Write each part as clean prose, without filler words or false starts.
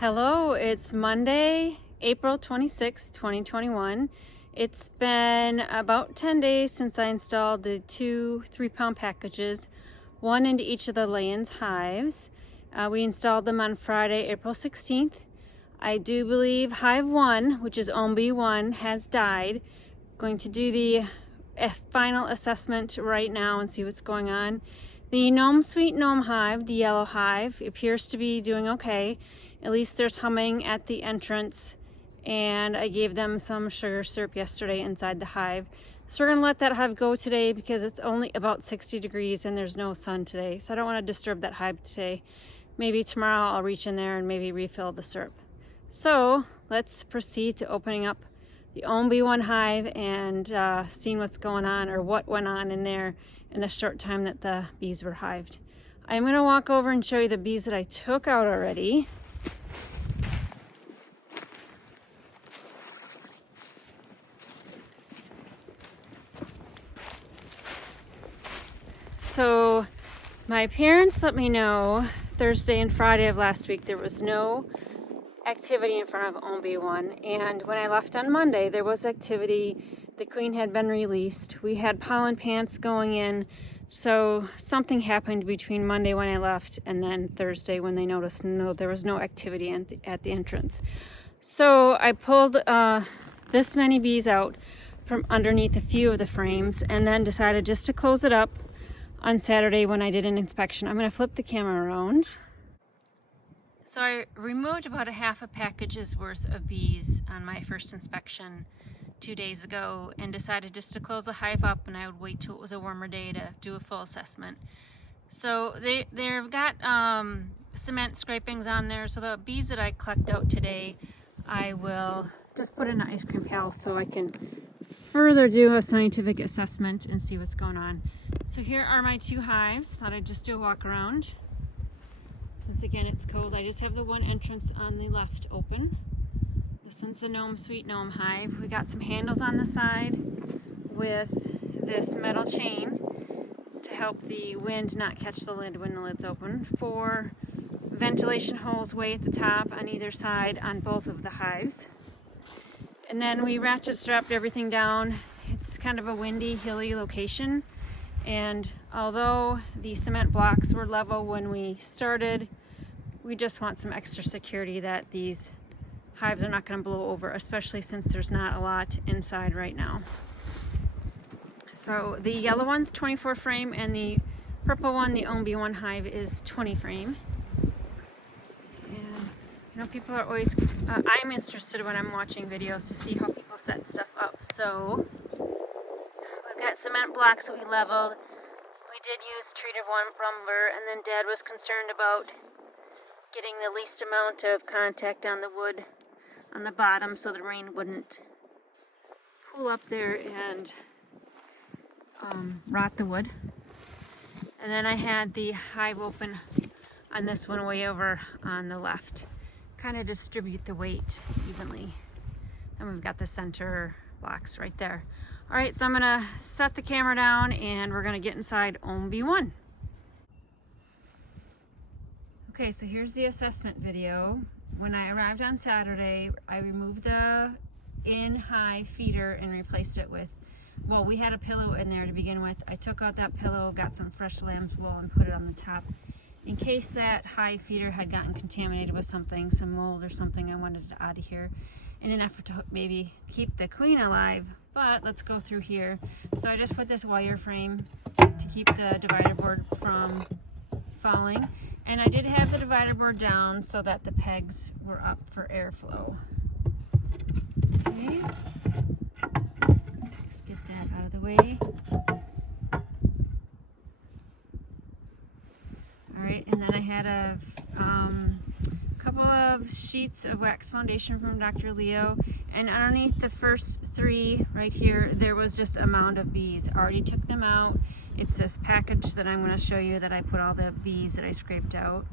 Hello, it's Monday, April 26, 2021. It's been about 10 days since I installed the two 3-pound packages, one into each of the Layens hives. We installed them on Friday, April 16th. I do believe Hive 1, which is OMB1, has died. Going to do the final assessment right now and see what's going on. The Sweet Gnome hive, the yellow hive, appears to be doing okay. At least there's humming at the entrance, and I gave them some sugar syrup yesterday inside the hive. So we're gonna let that hive go today because it's only about 60 degrees and there's no sun today. So I don't wanna disturb that hive today. Maybe tomorrow I'll reach in there and maybe refill the syrup. So let's proceed to opening up the OMB1 hive and seeing what's going on or what went on in there in the short time that the bees were hived. I'm gonna walk over and show you the bees that I took out already. So my parents let me know Thursday and Friday of last week there was no activity in front of OMB1, and when I left on Monday there was activity. The queen had been released. We had pollen pants going in, so something happened between Monday when I left and then Thursday when they noticed there was no activity at the entrance. So I pulled this many bees out from underneath a few of the frames and then decided just to close it up on Saturday when I did an inspection. I'm going to flip the camera around. So I removed about a half a package's worth of bees on my first inspection 2 days ago and decided just to close the hive up, and I would wait till it was a warmer day to do a full assessment. So they've got cement scrapings on there, so the bees that I collect out today I will just put in an ice cream pail so I can further do a scientific assessment and see what's going on. So here are my two hives. Thought I'd just do a walk around. Since again it's cold, I just have the one entrance on the left open. This one's the Sweet Gnome hive. We got some handles on the side with this metal chain to help the wind not catch the lid when the lid's open. 4 ventilation holes way at the top on either side on both of the hives. And then we ratchet strapped everything down. It's kind of a windy, hilly location. And although the cement blocks were level when we started, we just want some extra security that these hives are not going to blow over, especially since there's not a lot inside right now. So the yellow one's 24 frame and the purple one, the OMB1 hive, is 20 frame. And you know, people are always, I'm interested when I'm watching videos to see how people set stuff up. So we've got cement blocks that we leveled. We did use treated warm lumber, and then Dad was concerned about getting the least amount of contact on the wood on the bottom so the rain wouldn't pool up there and rot the wood. And then I had the hive open on this one way over on the left, kind of distribute the weight evenly. And we've got the center blocks right there. All right, so I'm gonna set the camera down and we're gonna get inside OMB1. Okay, so here's the assessment video. When I arrived on Saturday, I removed the in-hive feeder and replaced it with, well, we had a pillow in there to begin with. I took out that pillow, got some fresh lamb's wool and put it on the top in case that hive feeder had gotten contaminated with something, some mold or something. I wanted it out of here in an effort to maybe keep the queen alive. But let's go through here. So I just put this wire frame to keep the divider board from falling. And I did have the divider board down so that the pegs were up for airflow. Okay. Let's get that out of the way. All right, and then I had a couple of sheets of wax foundation from Dr. Leo, and underneath the first 3 right here there was just a mound of bees. I already took them out. It's this package that I'm going to show you that I put all the bees that I scraped out.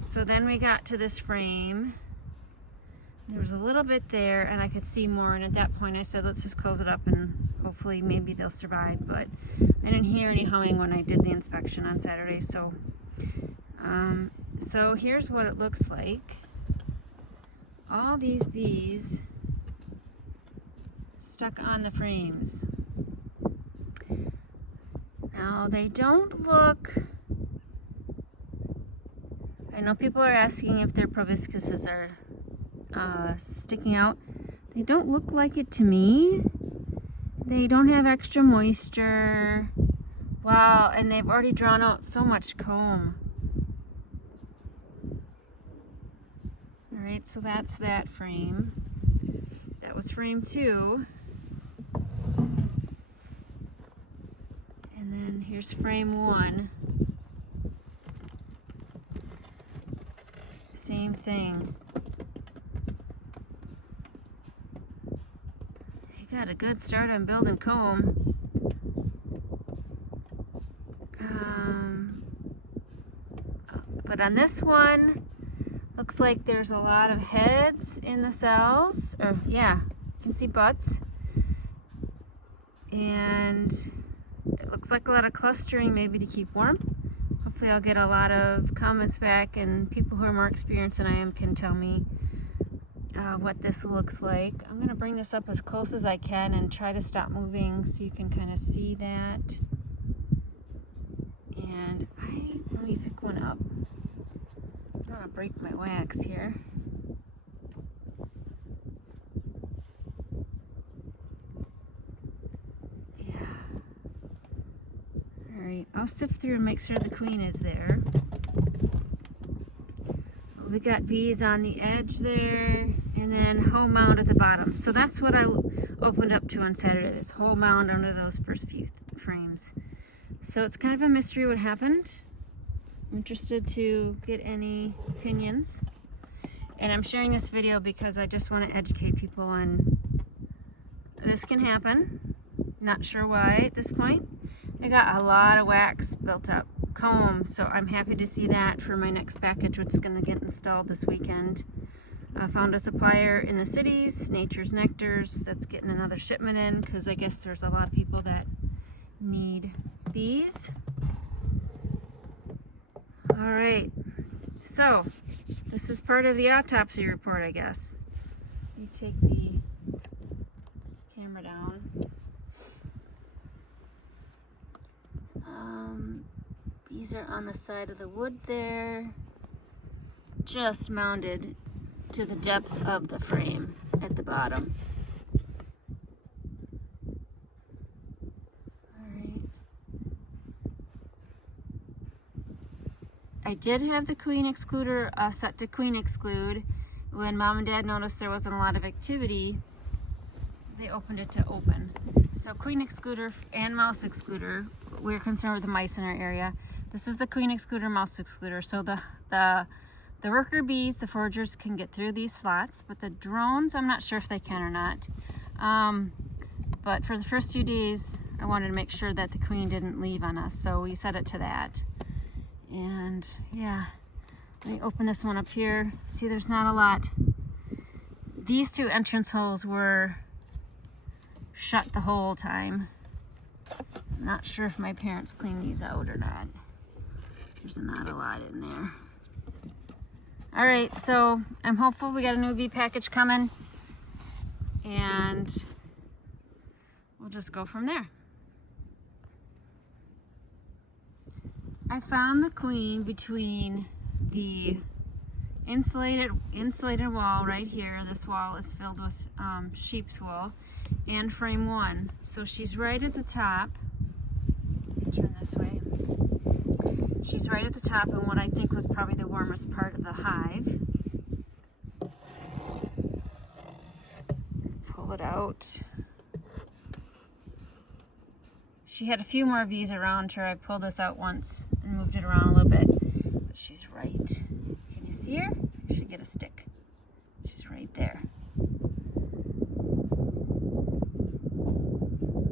So then we got to this frame. There was a little bit there and I could see more, and at that point I said let's just close it up and hopefully maybe they'll survive, but I didn't hear any humming when I did the inspection on Saturday. So here's what it looks like. all these bees stuck on the frames. Now they don't look, I know people are asking if their proboscises are sticking out. They don't look like it to me. They don't have extra moisture. Wow, and they've already drawn out so much comb. All right, so that's that frame. That was frame 2. And then here's frame 1. Same thing. He got a good start on building comb. But on this one, looks like there's a lot of heads in the cells. Or yeah, you can see butts. And it looks like a lot of clustering, maybe to keep warm. Hopefully I'll get a lot of comments back, and people who are more experienced than I am can tell me what this looks like. I'm gonna bring this up as close as I can and try to stop moving so you can kind of see that. And let me pick one up. I don't want to break my wax here. Yeah. All right, I'll sift through and make sure the queen is there. We got bees on the edge there, and then whole mound at the bottom. So that's what I opened up to on Saturday, this whole mound under those first few frames. So it's kind of a mystery what happened. I'm interested to get any opinions. And I'm sharing this video because I just want to educate people on this can happen. Not sure why at this point. I got a lot of wax built up, comb, so I'm happy to see that for my next package, which is going to get installed this weekend. I found a supplier in the cities, Nature's Nectars, that's getting another shipment in because I guess there's a lot of people that need bees. All right, so this is part of the autopsy report, I guess. Let me take the camera down. Bees are on the side of the wood there, just mounted to the depth of the frame at the bottom. I did have the queen excluder set to queen exclude. When Mom and Dad noticed there wasn't a lot of activity, they opened it to open. So queen excluder and mouse excluder, we're concerned with the mice in our area. This is the queen excluder, mouse excluder. So the worker bees, the foragers, can get through these slots, but the drones, I'm not sure if they can or not. But for the first few days, I wanted to make sure that the queen didn't leave on us, so we set it to that. And yeah, let me open this one up here. See, there's not a lot. These 2 entrance holes were shut the whole time. I'm not sure if my parents cleaned these out or not. There's not a lot in there. All right, so I'm hopeful we got a new bee package coming, and we'll just go from there. I found the queen between the insulated wall right here. This wall is filled with sheep's wool, and frame 1. So she's right at the top. Let me turn this way. She's right at the top in what I think was probably the warmest part of the hive. Pull it out. She had a few more bees around her. I pulled this out once and moved it around a little bit. But she's right. Can you see her? You should get a stick. She's right there.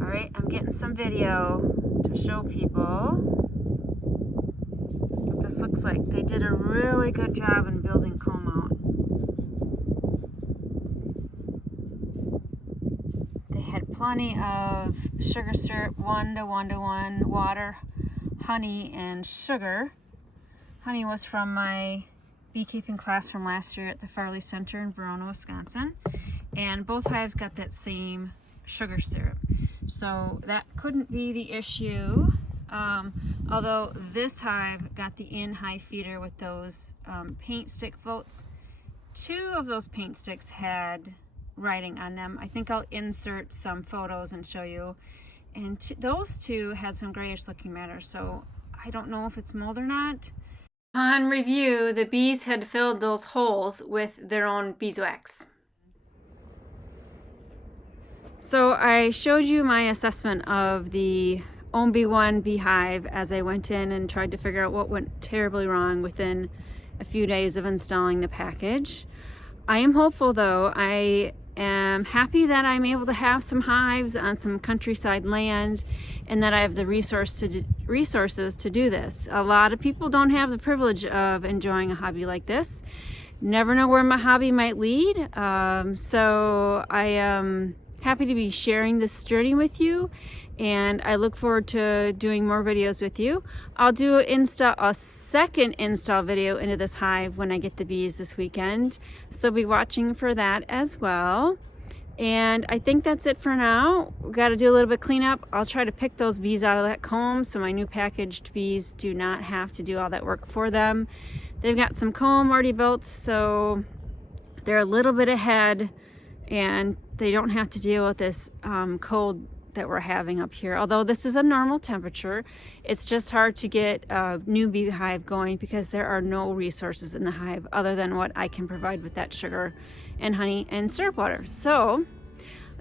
Alright, I'm getting some video to show people what this looks like. They did a really good job in building comb out. They had plenty of sugar syrup, 1 to 1 to 1, water, honey, and sugar. Honey was from my beekeeping class from last year at the Farley Center in Verona, Wisconsin. And both hives got that same sugar syrup. So that couldn't be the issue. Although this hive got the in-hive feeder with those paint stick floats. 2 of those paint sticks had writing on them. I think I'll insert some photos and show you. And those 2 had some grayish looking matter, so I don't know if it's mold or not. On review, the bees had filled those holes with their own beeswax. So I showed you my assessment of the OMB1 beehive as I went in and tried to figure out what went terribly wrong within a few days of installing the package. I am hopeful though. I am happy that I'm able to have some hives on some countryside land and that I have the resources to do this. A lot of people don't have the privilege of enjoying a hobby like this. Never know where my hobby might lead. So I am happy to be sharing this journey with you, and I look forward to doing more videos with you. I'll do a second install video into this hive when I get the bees this weekend, so be watching for that as well. And I think that's it for now. We've got to do a little bit of cleanup. I'll try to pick those bees out of that comb so my new packaged bees do not have to do all that work for them. They've got some comb already built, so they're a little bit ahead and they don't have to deal with this cold that we're having up here. Although this is a normal temperature, it's just hard to get a new beehive going because there are no resources in the hive other than what I can provide with that sugar and honey and syrup water. So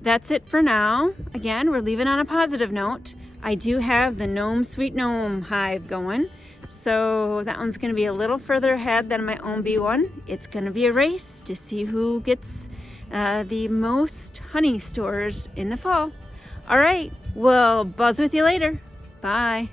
that's it for now. Again, we're leaving on a positive note. I do have the Gnome Sweet Gnome hive going. So that one's going to be a little further ahead than my own bee one. It's going to be a race to see who gets the most honey stores in the fall. All right, we'll buzz with you later. Bye.